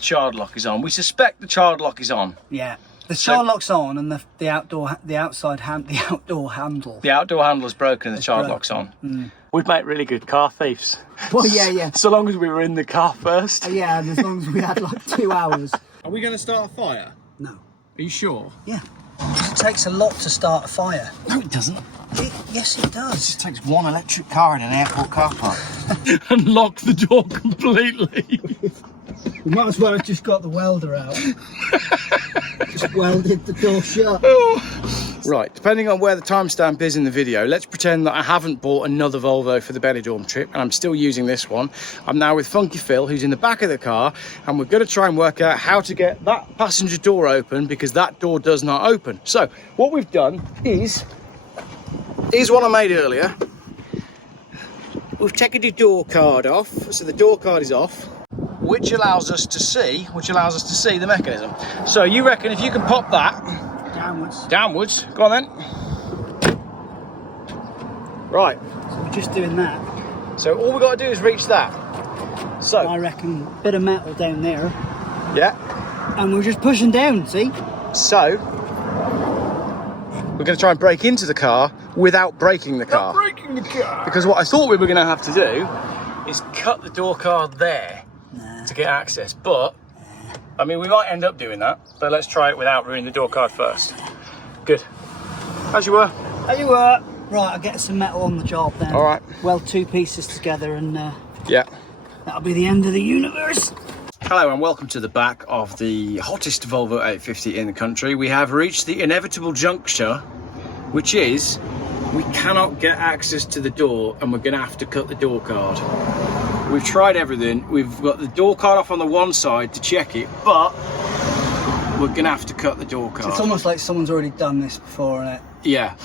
the child lock is on. We suspect the child lock is on. Yeah. The child lock's on, and the outside handle. The outdoor handle is broken and the child lock's on. Mm. We'd make really good car thieves. Well, yeah. So long as we were in the car first. Yeah, and as long as we had like 2 hours. Are we going to start a fire? No. Are you sure? Yeah. It takes a lot to start a fire. No, it doesn't. Yes, it does. It just takes one electric car in an airport car park. And lock the door completely. We might as well have just got the welder out. Just welded the door shut. Right, depending on where the timestamp is in the video, let's pretend that I haven't bought another Volvo for the Benidorm trip and I'm still using this one. I'm now with Funky Phil, who's in the back of the car, and we're going to try and work out how to get that passenger door open because that door does not open. So what we've done is what I made earlier. We've taken the door card off, so the door card is off, which allows us to see the mechanism. So you reckon if you can pop that downwards, go on then. Right. So we're just doing that. So all we've got to do is reach that. So I reckon a bit of metal down there. Yeah. And we're just pushing down, see? So we're going to try and break into the car without breaking the car. Because what I thought we were going to have to do is cut the door card there to get access. But I mean, we might end up doing that, but let's try it without ruining the door card first. Good. As you were. Right, I'll get some metal on the job then. All right. Weld 2 pieces together and yeah, that'll be the end of the universe. Hello and welcome to the back of the hottest Volvo 850 in the country. We have reached the inevitable juncture, which is we cannot get access to the door and we're going to have to cut the door card. We've tried everything. We've got the door card off on the one side to check it, but we're going to have to cut the door card. So it's almost like someone's already done this before, isn't it? Yeah,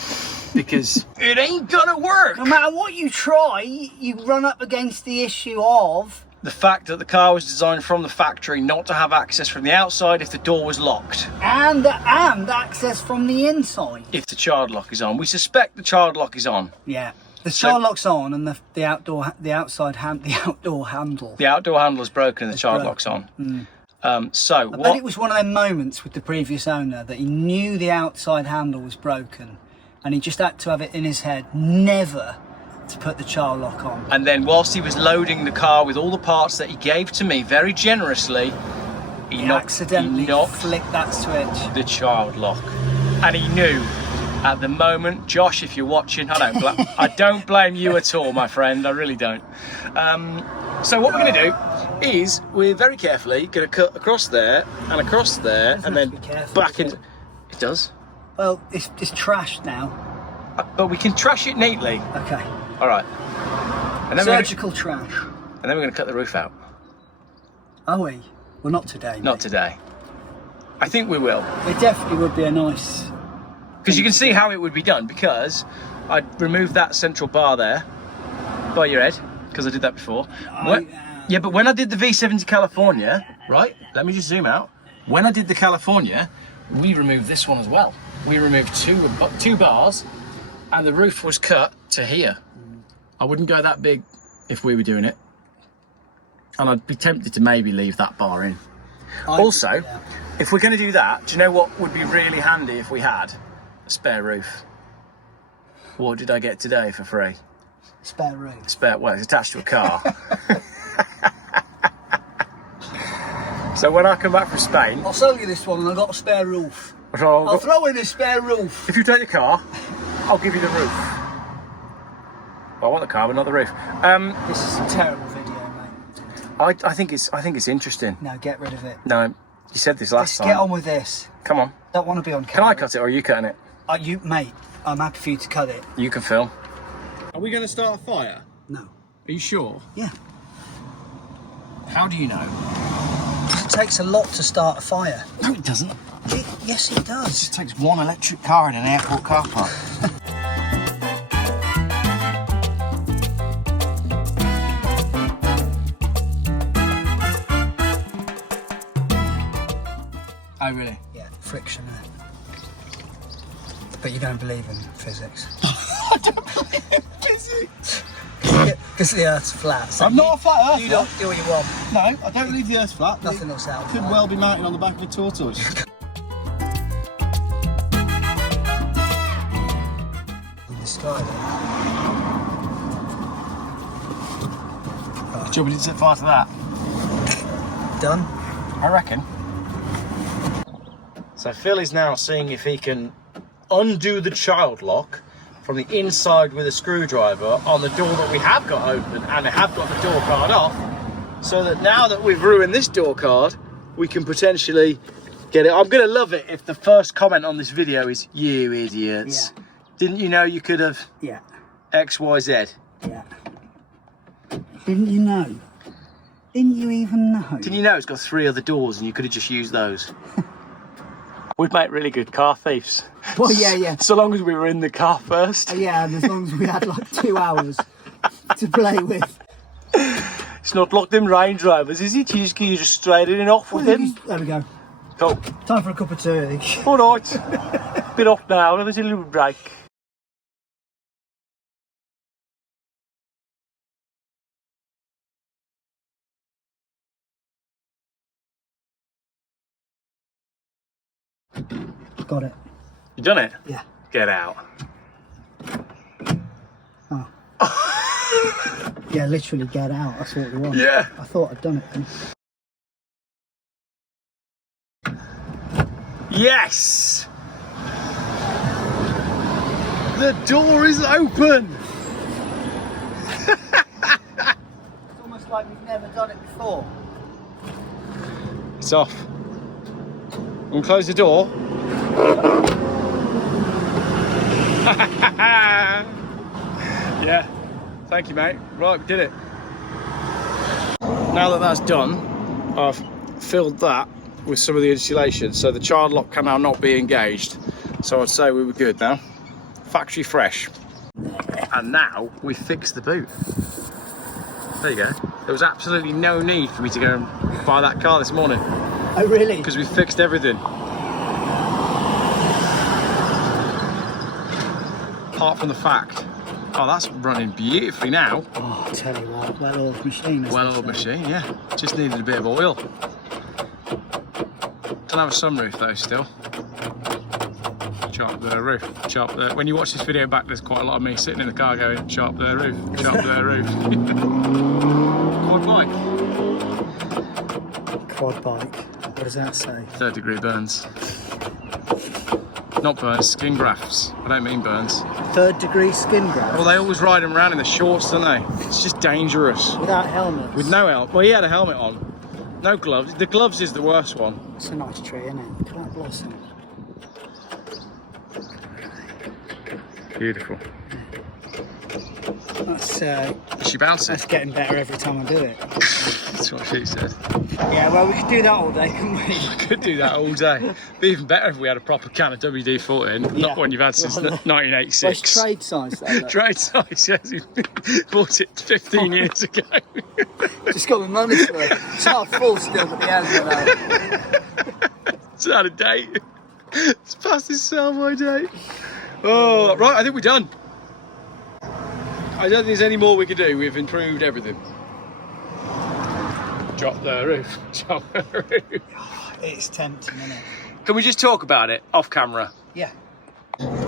because it ain't going to work. No matter what you try, you run up against the issue of the fact that the car was designed from the factory not to have access from the outside if the door was locked. And access from the inside. If the child lock is on. We suspect the child lock is on. Yeah. The child lock's on, and the outside handle. The outdoor handle is broken, and the child lock's on. Mm. I bet it was one of them moments with the previous owner that he knew the outside handle was broken, and he just had to have it in his head never to put the child lock on. And then, whilst he was loading the car with all the parts that he gave to me very generously, he accidentally flicked that switch. The child lock, and he knew. At the moment, Josh, if you're watching, I don't blame you at all, my friend. I really don't. So what we're going to do is we're very carefully going to cut across there and across there, and then back into. It does. Well, it's trashed now. But we can trash it neatly. Okay. All right. And then surgical trash. And then we're going to cut the roof out. Are we? Well, not today. Not today. I think we will. It definitely would be a nice. Because you can see how it would be done, because I'd remove that central bar there by your head, because I did that before. Yeah, but when I did the V70 California, right, let me just zoom out. When I did the California, we removed this one as well. We removed two bars, and the roof was cut to here. I wouldn't go that big if we were doing it. And I'd be tempted to maybe leave that bar in. Also, if we're going to do that, do you know what would be really handy if we had? A spare roof. What did I get today for free? Spare roof. Well, it's attached to a car. So when I come back from Spain, I'll sell you this one, and I've got a spare roof. I'll throw in a spare roof. If you take the car, I'll give you the roof. Well, I want the car, but not the roof. This is a terrible video, mate. I think it's interesting. No, get rid of it. No, you said this last time. Let's get on with this. Come on. Don't want to be on camera. Can I cut it, or are you cutting it? Mate, I'm happy for you to cut it. You can film. Are we going to start a fire? No. Are you sure? Yeah. How do you know? It takes a lot to start a fire. No, it doesn't. Yes, it does. It just takes one electric car in an airport car park. Oh, really? Yeah, friction. But you don't believe in physics. I don't believe in physics. Because the Earth's flat. So I'm not a flat earther. You don't do what you want. No, I don't believe the Earth's flat. Nothing will sound. Could well be mounted on the back of a tortoise. In the sky. Do you want me to set fire to that? Done. I reckon. So Phil is now seeing if he can undo the child lock from the inside with a screwdriver on the door that we have got open, and have got the door card off, so that now that we've ruined this door card, we can potentially get it. I'm gonna love it if the first comment on this video is, "You idiots. Yeah. Didn't you know you could have Yeah. XYZ? Yeah. Didn't you know? Didn't you even know? Didn't you know it's got 3 other doors and you could have just used those?" We'd make really good car thieves. Well, yeah. So long as we were in the car first. Yeah, and as long as we had like 2 hours to play with. It's not like them Range Rovers, is it? You just straight in and off with him. There we go. Cool. Time for a cup of tea, I think. All right. Bit off now. Have a little break. Got it. You done it? Yeah. Get out. Oh. Yeah, literally get out. That's what we want. Yeah. I thought I'd done it then. Yes! The door is open! It's almost like we've never done it before. It's off. We'll close the door. Yeah. Thank you, mate. Right, we did it. Now that that's done, I've filled that with some of the insulation, so the child lock can now not be engaged. So I'd say we were good now. Factory fresh. And now we fixed the boot. There you go. There was absolutely no need for me to go and buy that car this morning, Oh, really? because we fixed everything. Apart from the fact, oh, that's running beautifully now. Oh, I'll tell you what, well-oiled machine. Well-oiled machine, yeah. Just needed a bit of oil. Don't have a sunroof though still. Chop the roof. Chop the. When you watch this video back, there's quite a lot of me sitting in the car going, chop the roof, chop the roof. Quad bike. Quad bike. What does that say? 3rd degree burns. Not burns, skin grafts. I don't mean burns. 3rd degree skin graft. Well, they always ride them around in the shorts, don't they? It's just dangerous. Without helmets. With no helmet. Well, he had a helmet on. No gloves. The gloves is the worst one. It's a nice tree, isn't it? Can't blossom. Beautiful. That's Is she bouncing? that's getting better every time I do it. That's what she said. Yeah, well, we could do that all day, couldn't we? Could do that all day. Be even better if we had a proper can of WD-40, Yeah. not one you've had since Well, 1986. Well, it's trade size though. Look. Trade size, yes. We bought it 15 years ago. Just got my money's worth. It's half full still, but the hands are out. It's out of date. It's past its sell-by date. Oh, right, I think we're done. I don't think there's any more we can do. We've improved everything. Drop the roof. Drop the roof. It's tempting, isn't it? Can we just talk about it off camera? Yeah.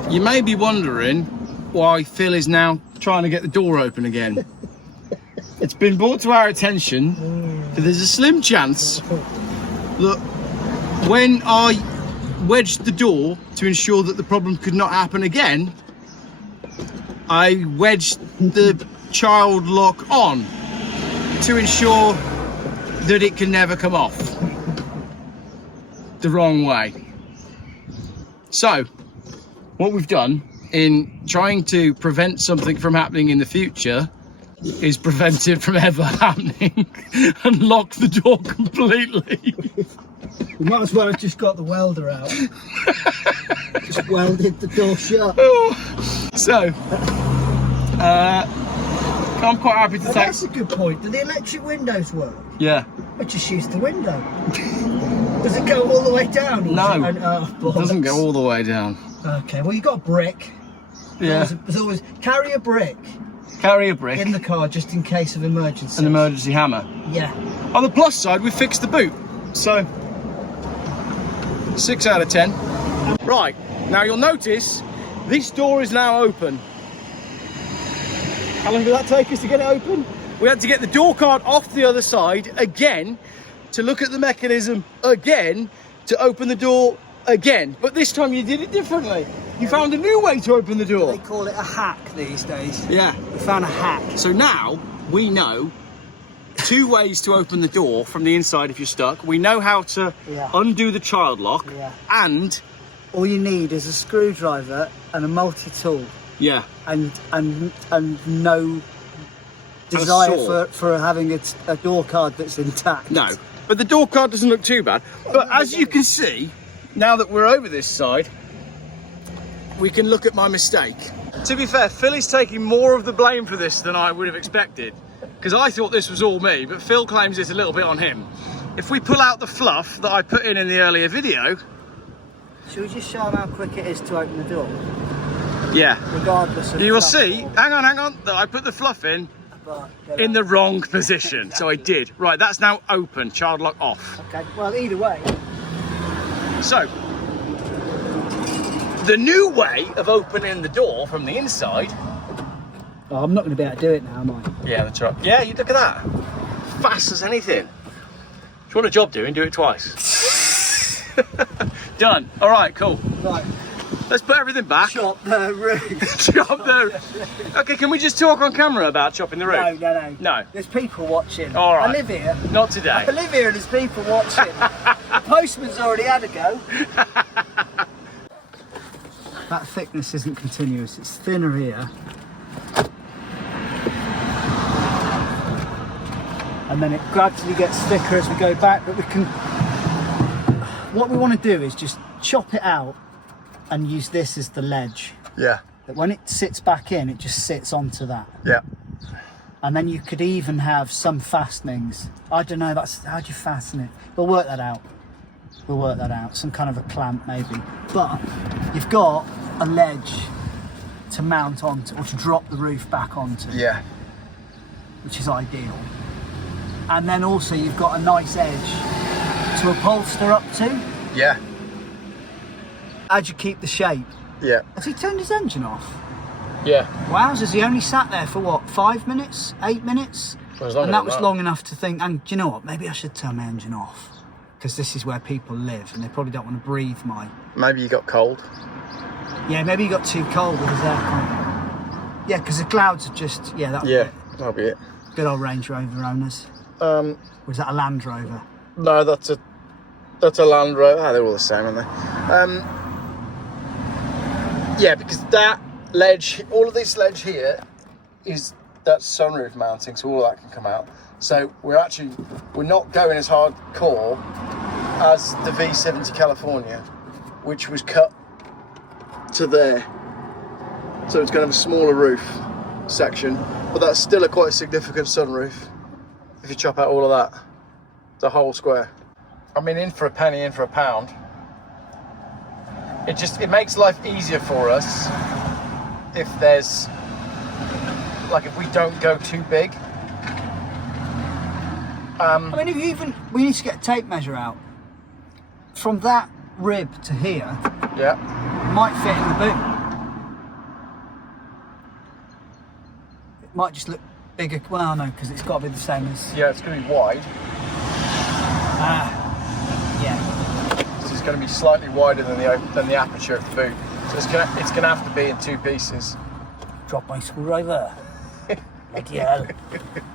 You may be wondering why Phil is now trying to get the door open again. It's been brought to our attention that there's a slim chance that when I wedged the door to ensure that the problem could not happen again, I wedged the child lock on to ensure that it can never come off the wrong way. So what we've done in trying to prevent something from happening in the future is prevent it from ever happening and lock the door completely. We might as well have just got the welder out. Just welded the door shut. So I'm quite happy to Oh, take. that's a good point. Do the electric windows work? Yeah. I just use the window. Does it go all the way down? Or No. is it It doesn't go all the way down. Okay, well, you got a brick. Yeah. There's always carry a brick carry a brick, in the car just in case of emergency. an emergency hammer. Yeah. On the plus side, we fixed the boot. So, 6 out of 10. Right, now you'll notice this door is now open. How long did that take us to get it open? We had to get the door card off the other side again to look at the mechanism again to open the door again. But this time you did it differently. You found a new way to open the door. They call it a hack these days. Yeah. We found a hack. So now we know 2 ways to open the door from the inside if you're stuck. We know how to undo the child lock, and all you need is a screwdriver and a multi-tool. Yeah. And no desire for having a door card that's intact. No. But the door card doesn't look too bad. But as you can see, now that we're over this side, we can look at my mistake. To be fair, Phil is taking more of the blame for this than I would have expected, because I thought this was all me, but Phil claims it's a little bit on him. If we pull out the fluff that I put in the earlier video... Should we just show him how quick it is to open the door? Yeah. Regardless of... You will see, hang on, that I put the fluff in the wrong position. So I did. Right, that's now open, child lock off. Okay, well, either way. So, the new way of opening the door from the inside... Oh, I'm not going to be able to do it now, am I? Yeah, that's right. Yeah, you look at that. Fast as anything. If you want a job doing, do it twice. Done. All right, cool. Right. Let's put everything back. Chop the roof. Chop the... Okay, can we just talk on camera about chopping the roof? No. There's people watching. All right. I live here. Not today. I live here and there's people watching. The postman's already had a go. That thickness isn't continuous. It's thinner here. And then it gradually gets thicker as we go back, but we can... What we want to do is just chop it out and use this as the ledge. Yeah. That when it sits back in, it just sits onto that. Yeah. And then you could even have some fastenings. I don't know, that's how do you fasten it? We'll work that out. We'll work that out. Some kind of a clamp maybe. But you've got a ledge to mount onto, or to drop the roof back onto. Yeah. Which is ideal. And then also you've got a nice edge to upholster up to. Yeah. How'd you keep the shape? Yeah. Has he turned his engine off? Yeah. Wowzers, he only sat there for what, 5 minutes, 8 minutes? And that was long enough to think, and do you know what, maybe I should turn my engine off, because this is where people live and they probably don't want to breathe my... Maybe you got cold. Yeah, maybe he got too cold with his aircon. Yeah, because the clouds are just, that'll be it. That'll be it. Good old Range Rover owners. Or is that a Land Rover? No, that's a Land Rover. They're all the same, aren't they? Yeah, because that ledge, all of this ledge here, is that sunroof mounting, so all of that can come out. So we're not going as hardcore as the V70 California, which was cut to there. So it's going to have a smaller roof section, but that's still quite a significant sunroof. If you chop out all of that, the whole square. I mean, in for a penny, in for a pound. It makes life easier for us if there's, like, if we don't go too big. I mean, we need to get a tape measure out. From that rib to here, might fit in the boot. It might just look bigger. Well, no, because it's got to be the same as... Yeah, it's going to be wide. Yeah. So it's going to be slightly wider than the aperture of the boot. So it's going to have to be in 2 pieces. Drop my screwdriver. Bloody hell.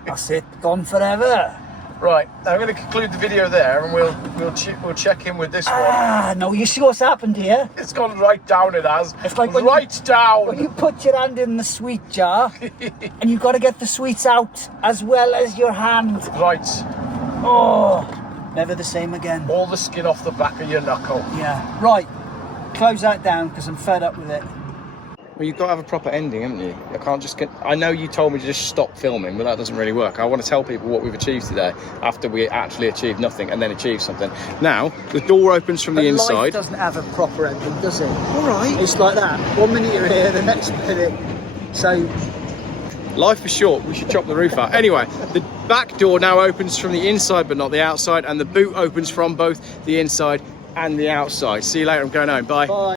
That's it. Gone forever. Right, I'm going to conclude the video there, and we'll check in with this one. No, you see what's happened here? It's gone right down. It has. It's like down. When you put your hand in the sweet jar, and you've got to get the sweets out as well as your hand. Right. Oh, never the same again. All the skin off the back of your knuckle. Yeah. Right. Close that down because I'm fed up with it. Well, you've got to have a proper ending, haven't you? I can't just get... I know you told me to just stop filming, but that doesn't really work. I want to tell people what we've achieved today after we actually achieved nothing and then achieved something. Now, the door opens from the inside. Life doesn't have a proper ending, does it? All right. It's like that. 1 minute you're here, the next minute. So, Life is short, we should chop the roof out. Anyway, the back door now opens from the inside but not the outside, and the boot opens from both the inside and the outside. See you later, I'm going home, bye. Bye.